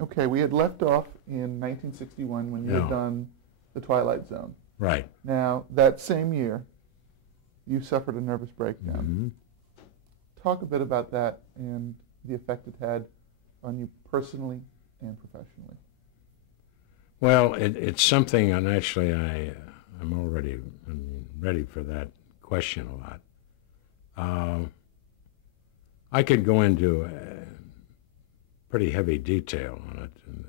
Okay, we had left off in 1961 when you had No, done The Twilight Zone. right. Now, that same year, you suffered a nervous breakdown. Hmm. Talk a bit about that and the effect it had on you personally and professionally. Well, it's something, and actually, I'm ready for that question a lot. Uh, I could go into pretty heavy detail on it, and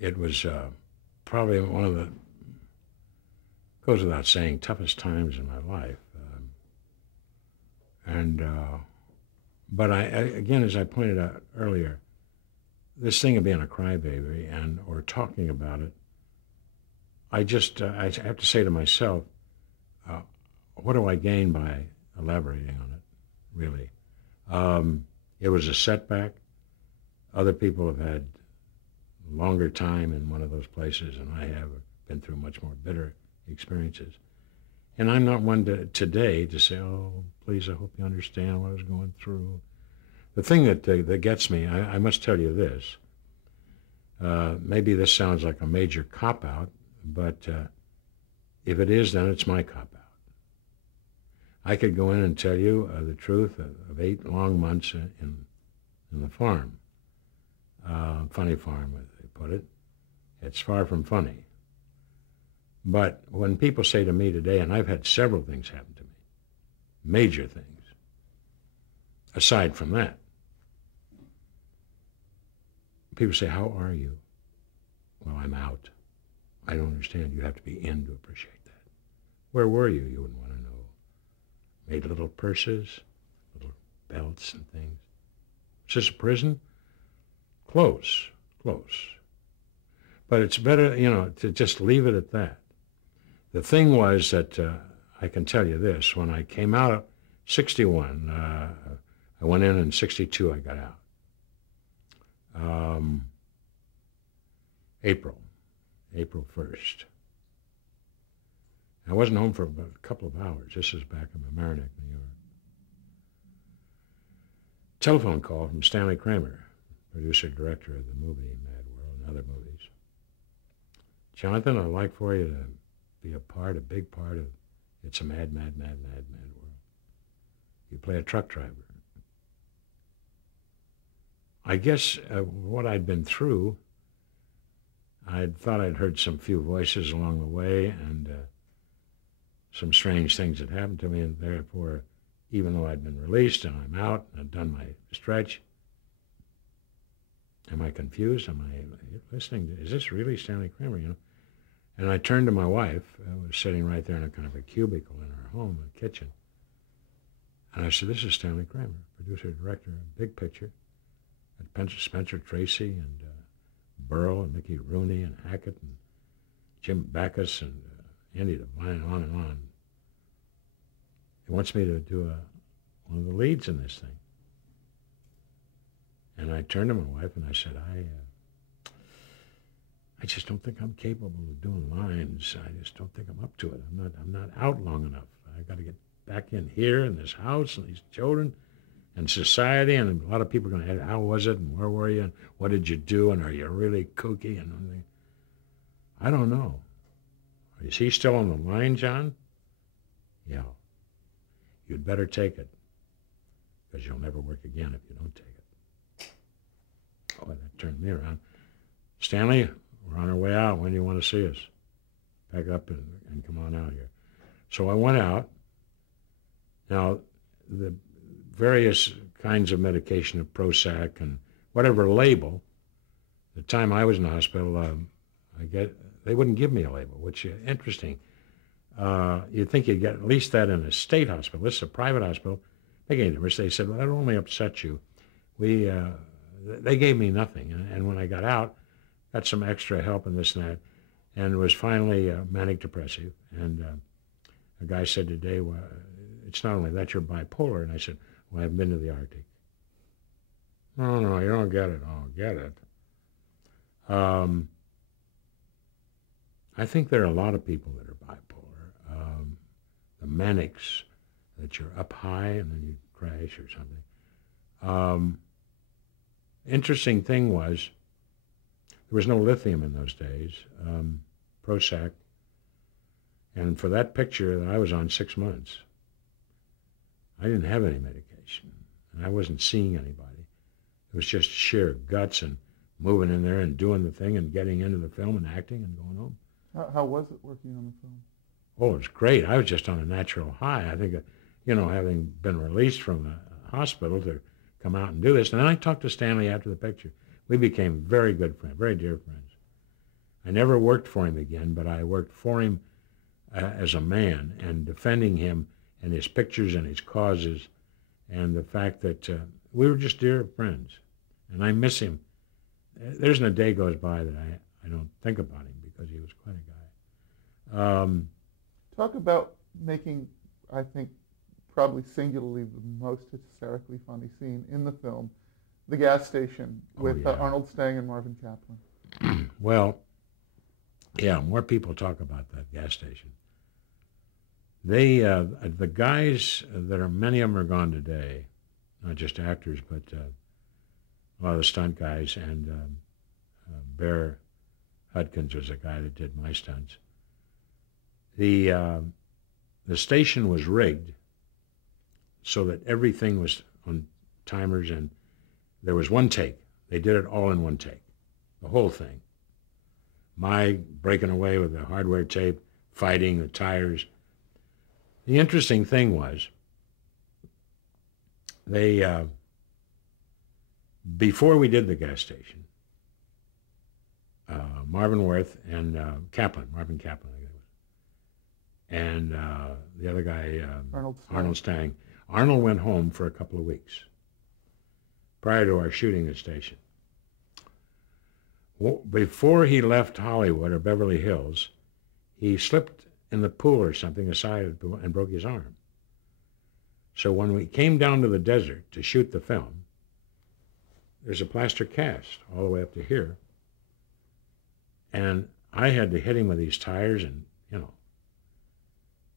it was probably one of the, goes without saying, toughest times in my life. And but again, as I pointed out earlier, this thing of being a crybaby and or talking about it, I have to say to myself, uh, what do I gain by elaborating on it? Really, it was a setback. Other people have had longer time in one of those places, and I have been through much more bitter experiences. And I'm not one today to say, "Oh, please, I hope you understand what I was going through." The thing that gets me, I must tell you this. Maybe this sounds like a major cop out, but if it is, then it's my cop out. I could go in and tell you the truth of 8 long months in the farm, funny farm, as they put it. It's far from funny. But when people say to me today, and I've had several things happen to me, major things, aside from that, people say, "How are you?" Well, I'm out. I don't understand. You have to be in to appreciate that. Where were you? You wouldn't want to know. Made little purses, little belts and things. Is this a prison? Close, close. But it's better, to just leave it at that. The thing was that I can tell you this. When I came out of 61, I went in 62, I got out. Um, April 1st. I wasn't home for about a couple of hours. This is back in Mamaroneck, New York. Telephone call from Stanley Kramer, producer director of the movie Mad World and other movies. "Jonathan, I'd like for you to be a big part of It's a Mad, Mad, Mad, Mad, Mad World. You play a truck driver." I guess what I'd been through, I thought I'd heard some few voices along the way, and some strange things had happened to me, and therefore, even though I'd been released and I'm out and I'd done my stretch, am I confused? Am I listening? Is this really Stanley Kramer? And I turned to my wife, who was sitting right there in a kind of a cubicle in her home, in the kitchen, and I said, "This is Stanley Kramer, producer, director, Big Picture, at Spencer Tracy and Burl and Mickey Rooney and Hackett and Jim Backus and Andy Devine, on and on. He wants me to do one of the leads in this thing." And I turned to my wife and I said, I just don't think I'm capable of doing lines. I just don't think I'm up to it. I'm not out long enough. I got to get back in here in this house and these children and society, and a lot of people are going to ask, "How was it, and where were you, and what did you do, and are you really kooky?" And everything. I don't know. Is he still on the line, John? Yeah. You'd better take it, because you'll never work again if you don't take it. Oh, that turned me around. "Stanley, we're on our way out. When do you want to see us? Pack up and come on out here." So I went out. Now, the various kinds of medication of Prozac and whatever label, the time I was in the hospital, they wouldn't give me a label, which is interesting. You'd think you'd get at least that in a state hospital. This is a private hospital. They gave me, they said, "Well, that'll only upset you." They gave me nothing. And when I got out, got some extra help and this and that, and was finally manic depressive. And a guy said today, "Well, it's not only that, you're bipolar." And I said, "Well, I've been to the Arctic." "No, no, you don't get it." "Oh, get it." I think there are a lot of people that are bipolar. The manics, that you're up high and then you crash or something. Interesting thing was, There was no lithium in those days. Prozac. And for that picture that I was on 6 months, I didn't have any medication, and I wasn't seeing anybody. It was just sheer guts and moving in there and doing the thing and getting into the film and acting and going home. How was it working on the film? Oh, it was great. I was just on a natural high. I think, having been released from the hospital to come out and do this. And then I talked to Stanley after the picture. We became very good friends, very dear friends. I never worked for him again, but I worked for him as a man and defending him and his pictures and his causes and the fact that we were just dear friends. And I miss him. There isn't a day goes by that I don't think about him because he was quite a guy. Talk about making, I think, probably singularly the most hysterically funny scene in the film, the gas station with Arnold Stang and Marvin Kaplan. Well, yeah, more people talk about that gas station. They, the guys that are, many of them are gone today, not just actors, but a lot of the stunt guys, and Bear Hudkins was a guy that did my stunts. The station was rigged so that everything was on timers, and there was one take. They did it all in one take, the whole thing. My breaking away with the hardware tape, fighting the tires. The interesting thing was, they, before we did the gas station, Marvin Worth and Marvin Kaplan, I think it was, and the other guy, Arnold Stang. Arnold went home for a couple of weeks prior to our shooting the station. Before he left Hollywood or Beverly Hills, he slipped in the pool or something aside and broke his arm. So when we came down to the desert to shoot the film, there's a plaster cast all the way up to here. And I had to hit him with these tires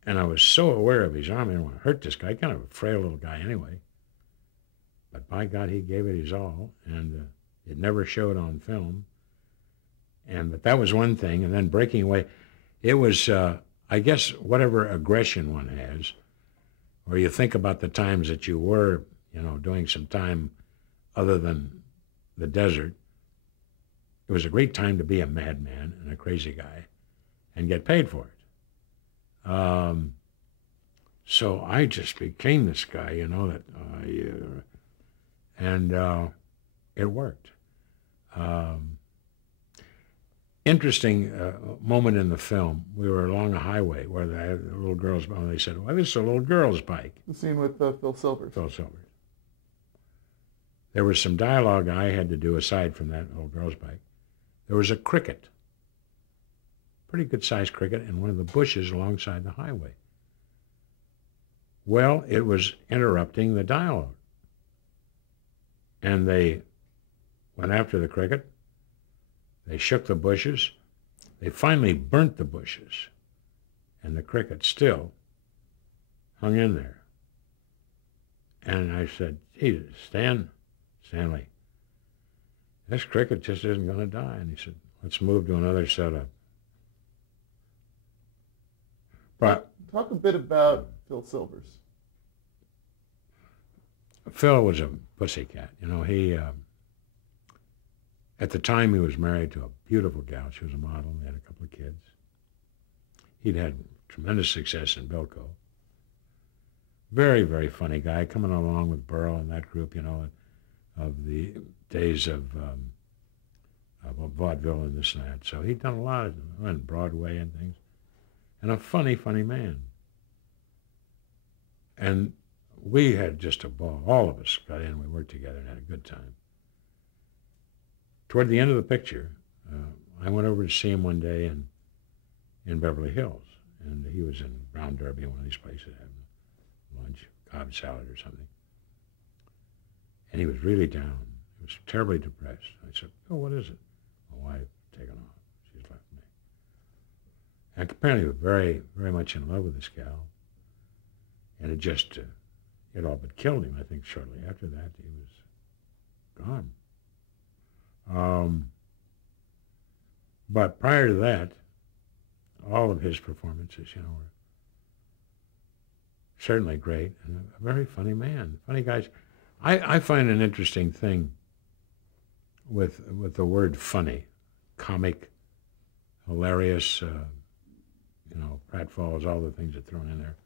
and I was so aware of his arm. I didn't want to hurt this guy, kind of a frail little guy anyway. But by God, he gave it his all, and it never showed on film. But that was one thing. And then breaking away, it was, I guess, whatever aggression one has, or you think about the times that you were, doing some time other than the desert. It was a great time to be a madman and a crazy guy and get paid for it. So I just became this guy, and it worked. Interesting moment in the film. We were along a highway where the little girls, they said, well, this is a little girl's bike. The scene with Phil Silvers. Phil Silvers. There was some dialogue I had to do aside from that little girl's bike. There was a cricket, pretty good-sized cricket, in one of the bushes alongside the highway. Well, it was interrupting the dialogue. And they went after the cricket. They shook the bushes. They finally burnt the bushes. And the cricket still hung in there. And I said, gee, Stanley, this cricket just isn't going to die. And he said, let's move to another setup. But talk a bit about Phil Silvers. Phil was a pussycat. He, at the time he was married to a beautiful gal. She was a model. They had a couple of kids. He'd had tremendous success in Bilko. Very, very funny guy, coming along with Burl and that group, of the days of vaudeville and this and that. So he'd done a lot of on Broadway and things. And a funny, funny man. And we had just a ball. All of us got in, we worked together and had a good time. Toward the end of the picture, I went over to see him one day in Beverly Hills. And he was in Brown Derby, one of these places, having lunch, Cobb salad or something. And he was really down. He was terribly depressed. I said, oh, what is it? My wife taken off. She's left me. And apparently he was very, very much in love with this gal. And it just, it all but killed him. I think shortly after that, he was gone. But prior to that, all of his performances, you know, were certainly great, and a very funny man. Funny guys. I find an interesting thing with the word funny, comic, hilarious, you know, pratfalls, all the things that are thrown in there.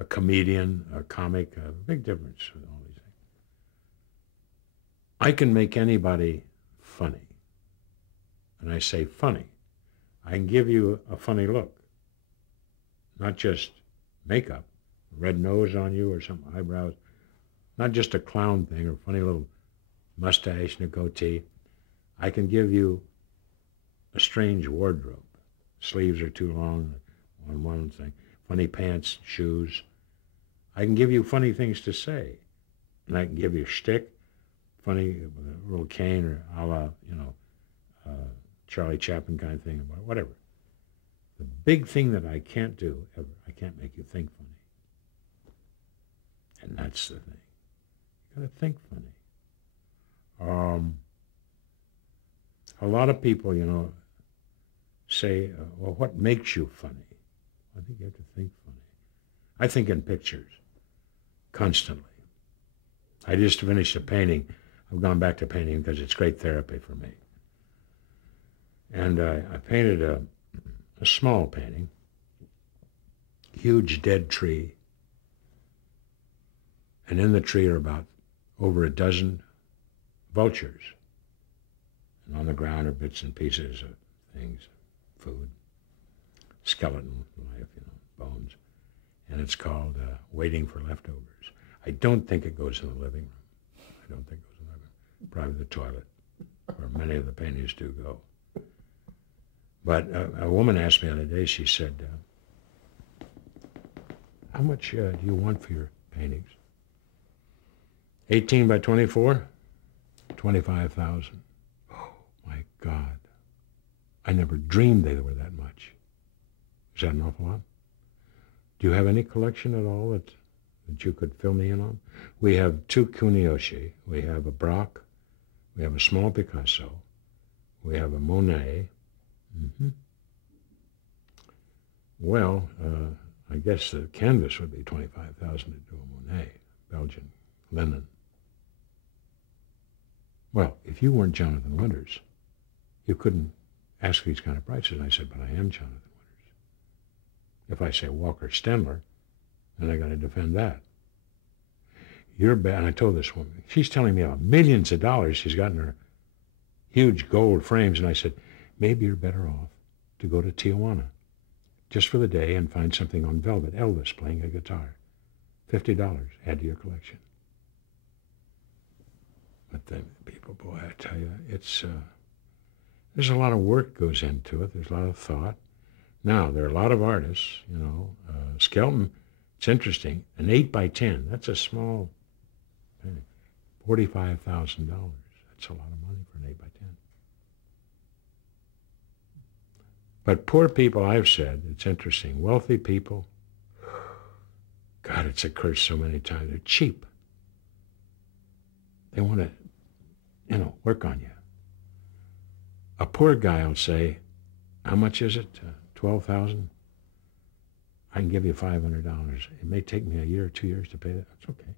A comedian, a comic, a big difference with all these things. I can make anybody funny. And I say funny. I can give you a funny look. Not just makeup, a red nose on you or some eyebrows. Not just a clown thing or funny little mustache and a goatee. I can give you a strange wardrobe. Sleeves are too long on one thing. Funny pants, shoes. I can give you funny things to say. And I can give you a shtick, funny, with a little cane or a la, you know, Charlie Chaplin kind of thing, whatever. The big thing that I can't do, ever, I can't make you think funny. And that's the thing. You gotta think funny. A lot of people, you know, say, well, what makes you funny? I think you have to think funny. I think in pictures, constantly. I just finished a painting. I've gone back to painting because it's great therapy for me. And I painted a small painting, huge dead tree. And in the tree are about over a dozen vultures. And on the ground are bits and pieces of things, food, skeleton life, you know, bones. And it's called Waiting for Leftovers. I don't think it goes in the living room. I don't think it goes in the living room. Probably the toilet, where many of the paintings do go. But a woman asked me the other day, she said, how much do you want for your paintings? 18 by 24? 25,000. Oh, my God. I never dreamed they were that much. Is that an awful lot? Do you have any collection at all that you could fill me in on? We have 2 Kuniyoshi. We have a Braque. We have a small Picasso. We have a Monet. Mm-hmm. Well, I guess the canvas would be 25,000 to do a Monet, Belgian linen. Well, if you weren't Jonathan Winters, you couldn't ask these kind of prices. And I said, but I am Jonathan Winters. If I say Walker Stenler, then I got to defend that. You're bad. And I told this woman, she's telling me about millions of dollars she's got in her huge gold frames. And I said, maybe you're better off to go to Tijuana just for the day and find something on velvet, Elvis playing a guitar. $50, add to your collection. But then people, boy, I tell you, it's, there's a lot of work goes into it. There's a lot of thought. Now, there are a lot of artists, you know. Skelton, it's interesting, an 8 by 10, that's a small painting. $45,000. That's a lot of money for an 8 by 10. But poor people, I've said, it's interesting. Wealthy people, God, it's a curse so many times. They're cheap. They want to, you know, work on you. A poor guy will say, how much is it? 12,000? I can give you $500. It may take me a year or 2 years to pay that. That's okay.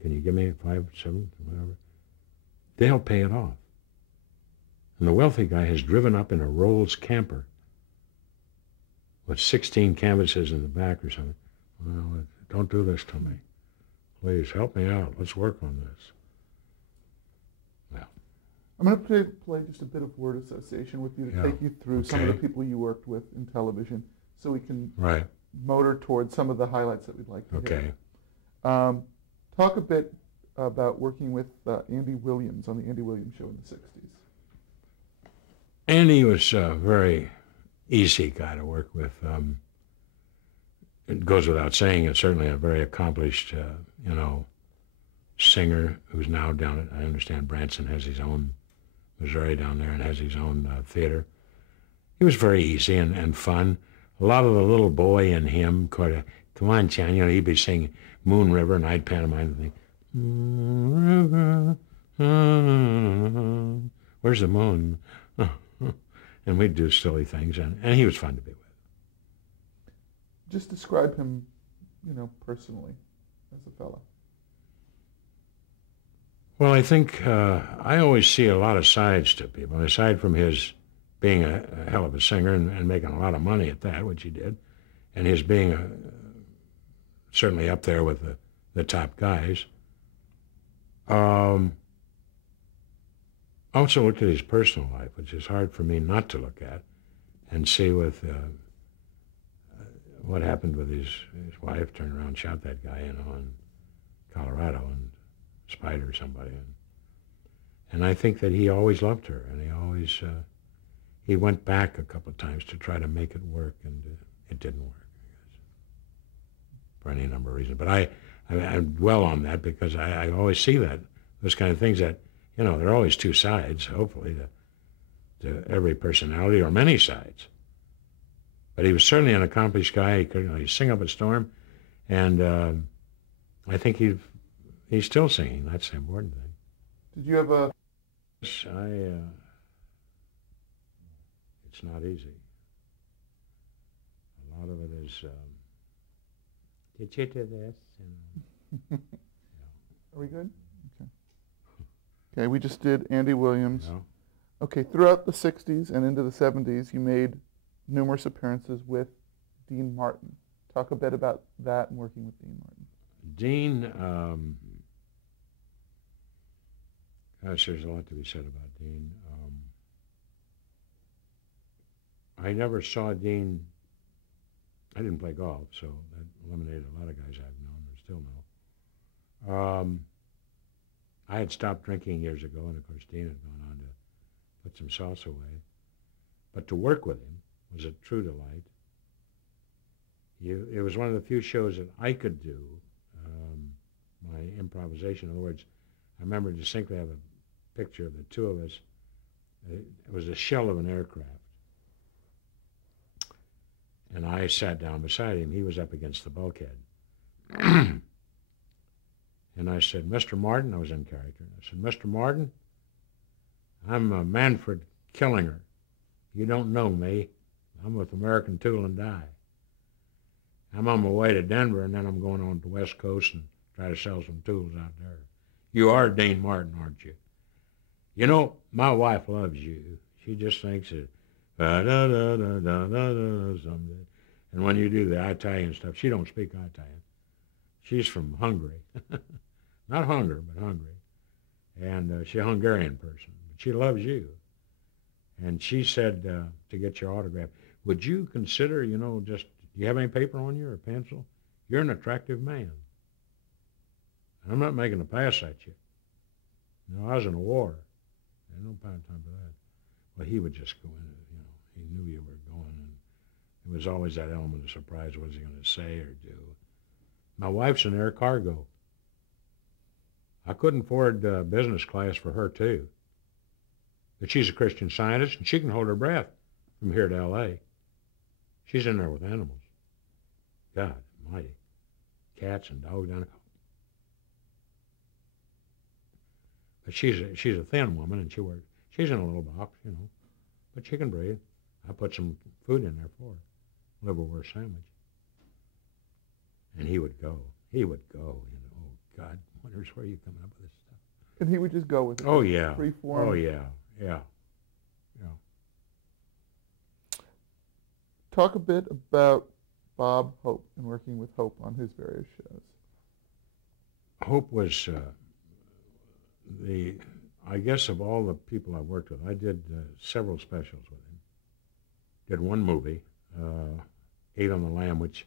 Can you give me 5, 7, whatever? They'll pay it off. And the wealthy guy has driven up in a Rolls camper with 16 canvases in the back or something. Well, don't do this to me. Please help me out. Let's work on this. Well, I'm going to play just a bit of word association with you to take you through some of the people you worked with in television so we can motor towards some of the highlights that we'd like to hear. Talk a bit about working with Andy Williams on the Andy Williams Show in the 60s. Andy was a very easy guy to work with. It goes without saying, it's certainly a very accomplished, you know, singer who's now down at, I understand Branson has his own, Missouri down there, and has his own theater. He was very easy and fun. A lot of the little boy in him, come on, Chan, you know, he'd be singing Moon River, and I'd pantomime the thing. Moon River, where's the moon? and we'd do silly things, and he was fun to be with. Just describe him, personally, as a fellow. Well, I think I always see a lot of sides to people, aside from his being a hell of a singer and making a lot of money at that, which he did, and his being certainly up there with the top guys. I also looked at his personal life, which is hard for me not to look at, and see with what happened with his wife, turned around and shot that guy, in Colorado, and Spider somebody. And I think that he always loved her, and he always, he went back a couple of times to try to make it work, and it didn't work, I guess, for any number of reasons. But I dwell on that because I always see that, those kind of things that, there are always two sides, hopefully, to every personality, or many sides. But he was certainly an accomplished guy. He could sing up a storm, and I think he's still singing. That's the important thing. Did you have a... It's not easy. A lot of it is, did you do this? Are we good? Okay, we just did Andy Williams. No. Okay, throughout the 60s and into the 70s, you made numerous appearances with Dean Martin. Talk a bit about that and working with Dean Martin. Dean, gosh, there's a lot to be said about Dean. I never saw Dean. I didn't play golf, so that eliminated a lot of guys I've known or still know. I had stopped drinking years ago, and of course Dean had gone on to put some sauce away. But to work with him was a true delight. It was one of the few shows that I could do my improvisation. In other words, I remember distinctly have a picture of the two of us. It was the shell of an aircraft. And I sat down beside him. He was up against the bulkhead. And I said, Mr. Martin, I was in character. I said, Mr. Martin, I'm Manfred Killinger. You don't know me. I'm with American Tool and Die. I'm on my way to Denver, and then I'm going on to the West Coast and try to sell some tools out there. You are Dean Martin, aren't you? You know, my wife loves you. She just thinks that someday. And when you do the Italian stuff, she don't speak Italian. She's from Hungary. Not hunger, but Hungary. And she's a Hungarian person. But she loves you. And she said to get your autograph, would you consider, do you have any paper on you or a pencil? You're an attractive man. And I'm not making a pass at you. I was in a war. I had no time for that. Well, he would just go in, he knew you were going. And there was always that element of surprise. What was he going to say or do? My wife's in air cargo. I couldn't afford business class for her, too. But she's a Christian Scientist, and she can hold her breath from here to L.A. She's in there with animals. God almighty. Cats and dogs down there. But she's a thin woman, and she's in a little box, but she can breathe. I put some food in there for her, liverwurst sandwich. And he would go. Oh, God, wonders where you coming up with this stuff. And he would just go with it. Oh, yeah. Freeform. Oh, yeah. Talk a bit about Bob Hope and working with Hope on his various shows. Hope was I guess of all the people I've worked with, I did several specials with him. Did one movie, Eight on the Lamb, which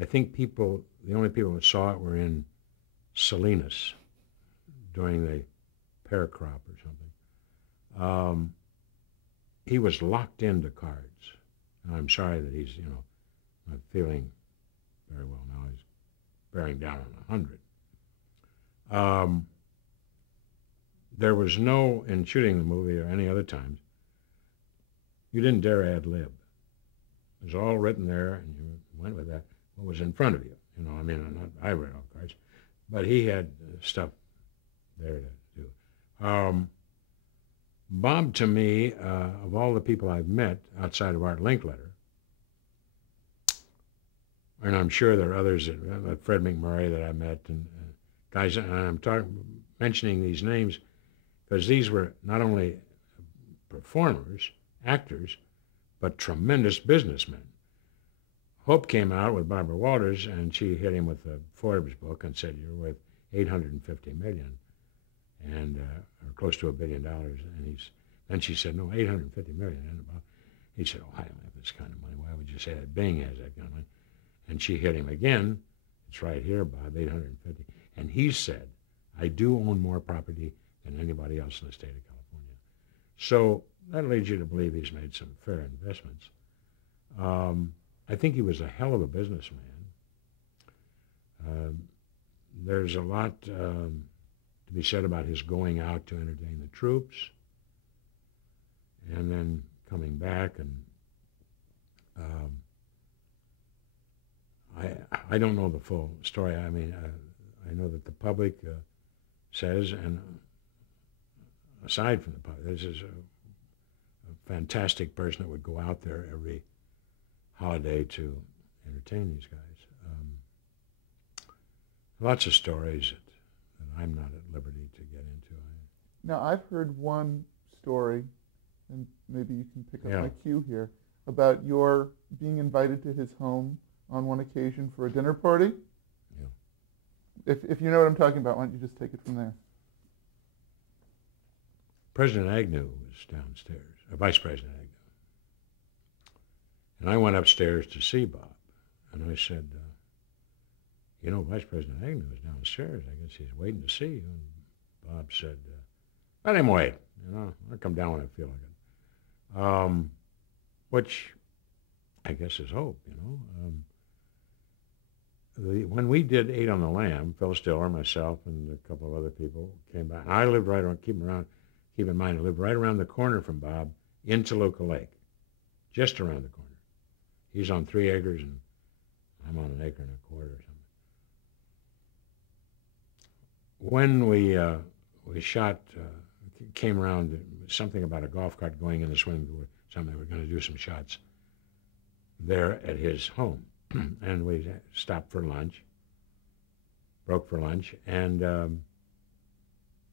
I think the only people that saw it were in Salinas during the pear crop or something. He was locked into cards. And I'm sorry that he's, not feeling very well now. He's bearing down on 100. There was no, in shooting the movie or any other times, you didn't dare ad lib. It was all written there, and you went with that. What was in front of you, I read all cards, but he had stuff there to do. Bob, to me, of all the people I've met outside of Art Linkletter, and I'm sure there are others, like Fred McMurray that I met, and guys, and I'm mentioning these names because these were not only performers, actors, but tremendous businessmen. Hope came out with Barbara Walters, and she hit him with the Forbes book and said, "You're worth $850 million, and or close to $1 billion." And then she said, "No, $850 million." And he said, "Oh, I don't have this kind of money. Why would you say that? Bing has that kind of money." And she hit him again. It's right here, Bob, 850. And he said, "I do own more property than anybody else in the state of California." So that leads you to believe he's made some fair investments. I think he was a hell of a businessman. There's a lot to be said about his going out to entertain the troops and then coming back. And I don't know the full story. I mean, I know that the public says, and aside from the public, this is a fantastic person that would go out there every holiday to entertain these guys. Lots of stories that I'm not at liberty to get into. Now, I've heard one story, and maybe you can pick up my cue here, about your being invited to his home on one occasion for a dinner party. Yeah. If you know what I'm talking about, why don't you just take it from there? President Agnew was downstairs, Vice President Agnew. And I went upstairs to see Bob, and I said, "You know, Vice President Agnew is downstairs. I guess he's waiting to see you." And Bob said, "Let him wait. You know, I'll come down when I feel like it." Which I guess is hope, you know. When we did Eight on the Lam, Phil Stiller, myself, and a couple of other people came back. I lived right around, keep in mind, I lived right around the corner from Bob in Toluca Lake, just around the corner. He's on 3 acres, and I'm on 1.25 acres or something. When we shot, came around, something about a golf cart going in the swimming pool, something, we were going to do some shots there at his home. And we stopped for lunch, broke for lunch, and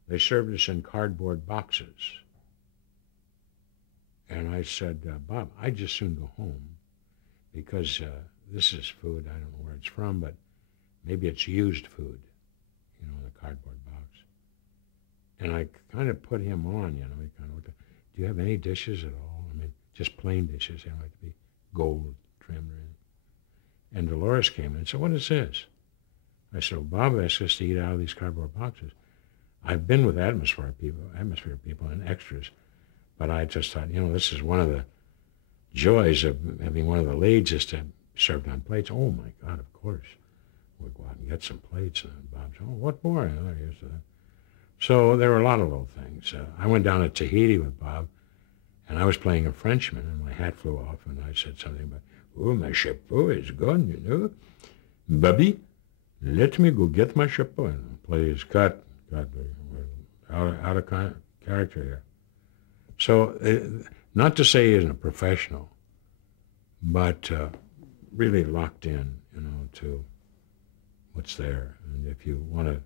they served us in cardboard boxes. And I said, "Bob, I'd just soon go home because this is food. I don't know where it's from, but maybe it's used food, you know, in a cardboard box." And I kind of put him on, you know. He kind of looked at, "Do you have any dishes at all? I mean, just plain dishes. They don't have to be gold trimmed or anything." And Dolores came in and said, "What is this?" I said, "Well, Bob asked us to eat out of these cardboard boxes. I've been with atmosphere people and extras, but I just thought, you know, this is one of the joys of having one of the leads is to served on plates." "Oh, my God, of course. We'll go out and get some plates." And Bob said, "Oh, what more?" So there were a lot of little things. I went down to Tahiti with Bob, and I was playing a Frenchman, and my hat flew off, and I said something about, "Oh, my chapeau is gone, you know. Bobby, let me go get my chapeau." And please, cut. God, we're out of character here. So, not to say he isn't a professional, but really locked in, you know, to what's there. And if you want to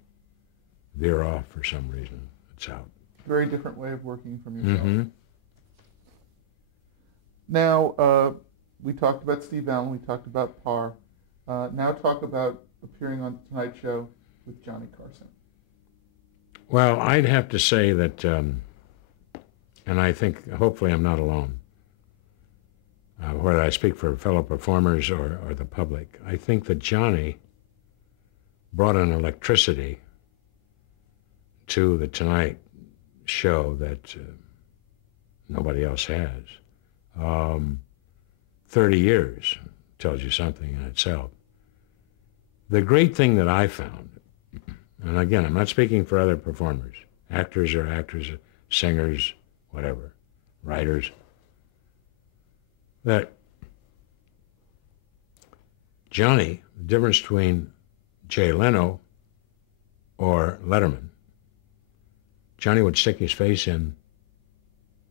veer off for some reason, it's out. Very different way of working from yourself. Mm-hmm. Now, we talked about Steve Allen, we talked about Parr. Now talk about appearing on Tonight Show with Johnny Carson. Well, I'd have to say that, and I think hopefully I'm not alone, whether I speak for fellow performers or the public. I think that Johnny brought an electricity to the Tonight Show that nobody else has. 30 years tells you something in itself. The great thing that I found, and again, I'm not speaking for other performers, actors or actors, singers, whatever, writers, that Johnny, the difference between Jay Leno or Letterman, Johnny would stick his face in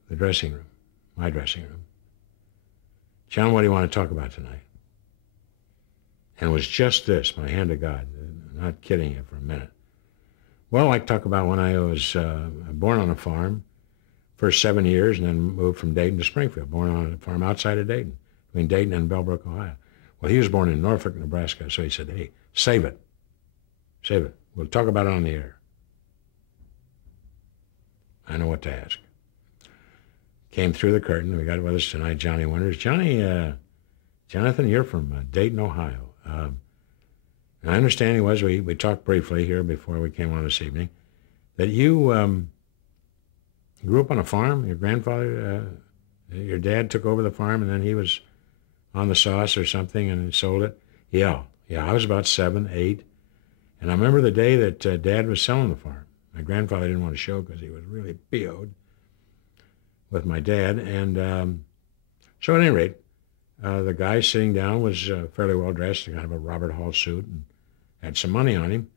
the dressing room, my dressing room. John, what do you want to talk about tonight? And it was just this, my hand to God, not kidding you for a minute. Well, I talk about when I was born on a farm, first 7 years, and then moved from Dayton to Springfield, born on a farm outside of Dayton, between Dayton and Bellbrook, Ohio. Well, he was born in Norfolk, Nebraska, so he said, hey, save it. Save it. We'll talk about it on the air. I know what to ask. Came through the curtain. We got with us tonight, Johnny Winters. Johnny, Jonathan, you're from Dayton, Ohio. And I understand we talked briefly here before we came on this evening, that you grew up on a farm. Your grandfather, your dad took over the farm, and then he was on the sauce or something and sold it. Yeah, I was about 7, 8. And I remember the day that Dad was selling the farm. My grandfather didn't want to show because he was really PO'd with my dad. And so at any rate, the guy sitting down was fairly well dressed, kind of a Robert Hall suit, and had some money on him.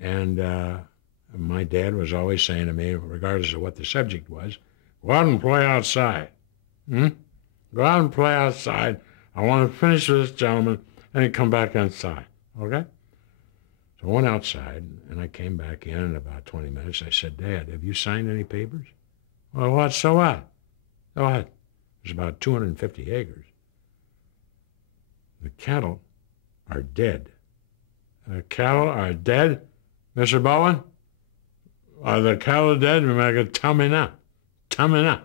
And my dad was always saying to me, regardless of what the subject was, go out and play outside. Go out and play outside. I want to finish with this gentleman and then come back inside. Okay? So I went outside, and I came back in about 20 minutes. I said, Dad, have you signed any papers? Well, what? So what? So what? There's about 250 acres. The cattle are dead. The cattle are dead? Mr. Bowen? Are the cattle dead? Tell me now. Tell me now.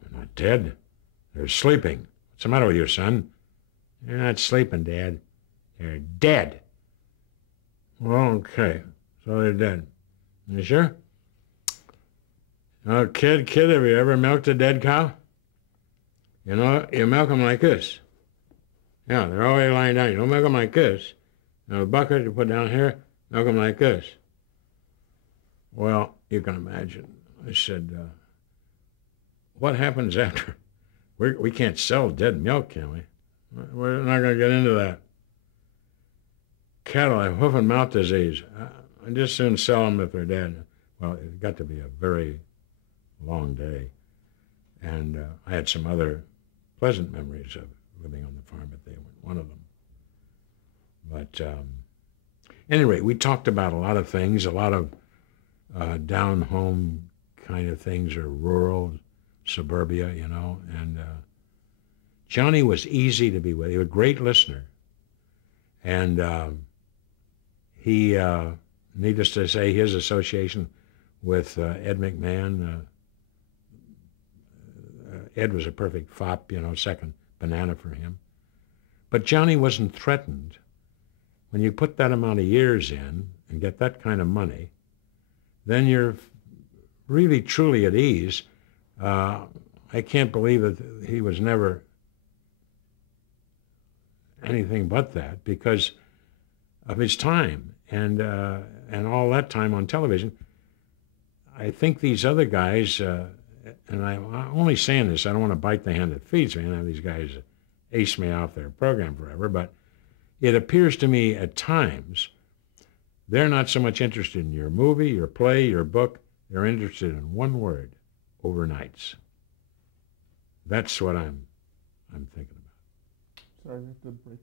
They're not dead. They're sleeping. What's the matter with you, son? They're not sleeping, Dad. They're dead. Okay, so they're dead. You sure? Oh, kid, have you ever milked a dead cow? You know, you milk them like this. Yeah, they're always lying down. You don't milk them like this. Now, a bucket you put down here, milk them like this. Well, you can imagine. I said, what happens after? We can't sell dead milk, can we? We're not going to get into that. Cattle have hoof and mouth disease. I just soon sell them if they're dead. Well, it got to be a very long day. And I had some other pleasant memories of living on the farm, but they weren't one of them. But anyway, we talked about a lot of things, a lot of down-home kind of things, or rural, suburbia, you know. And Johnny was easy to be with. He was a great listener. And he, needless to say, his association with Ed McMahon, Ed was a perfect fop, you know, second banana for him. But Johnny wasn't threatened. When you put that amount of years in and get that kind of money, then you're really, truly at ease. I can't believe that he was never anything but that because of his time and all that time on television. I think these other guys, and I'm only saying this, I don't want to bite the hand that feeds me and have these guys ace me off their program forever, but it appears to me at times they're not so much interested in your movie, your play, your book. They're interested in one word: overnights. That's what I'm thinking about. Sorry, we have to break.